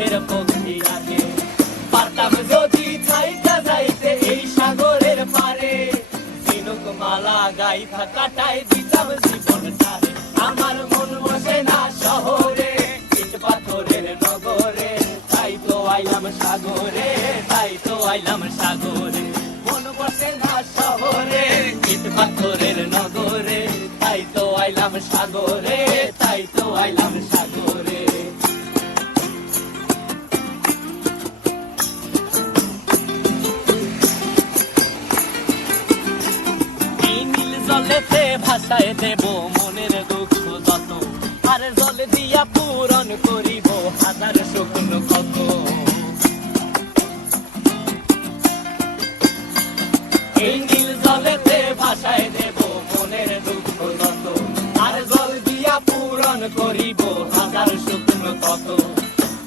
সুখের পক্ষী ডাকে পারতাম যদি থাইকা যাইতে এই সাগরের পারে। ঝিনুক মালা গাইথা কাটায় দিতাম জীবনটারে আমার মন বসে না শহরে, ইট পাথরের নগরে। তাই তো আইলাম সাগরে, তাই তো আইলাম সাগরে। মন বসে না শহরে, ইট পাথরের নগরে। তাই তো আইলাম সাগরে। জলেতে ভাসায় দেব মনের দুঃখ যত। আর জল দিয়া পূরণ করিব হাজার শুকনো কত। দুঃখ জল দিয়া পূরণ করিব হাজার শুকনো কত।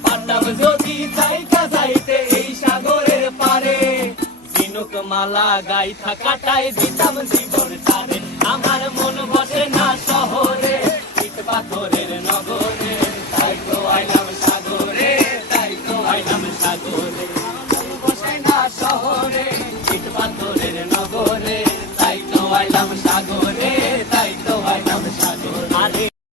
পারতাম যদি যাইতে পারে ঝিনুক মালা গাই থাকাটাই দিতাম জীবন তারে। আমার মন বসে না শহরে, ইট পাথরের নগরে। তাই তো আইলাম সাগরে, তাই তো আইলাম সাগরে। বসে না শহরে, ইট পাথরের নগরে। তাই তো আইলাম সাগরে।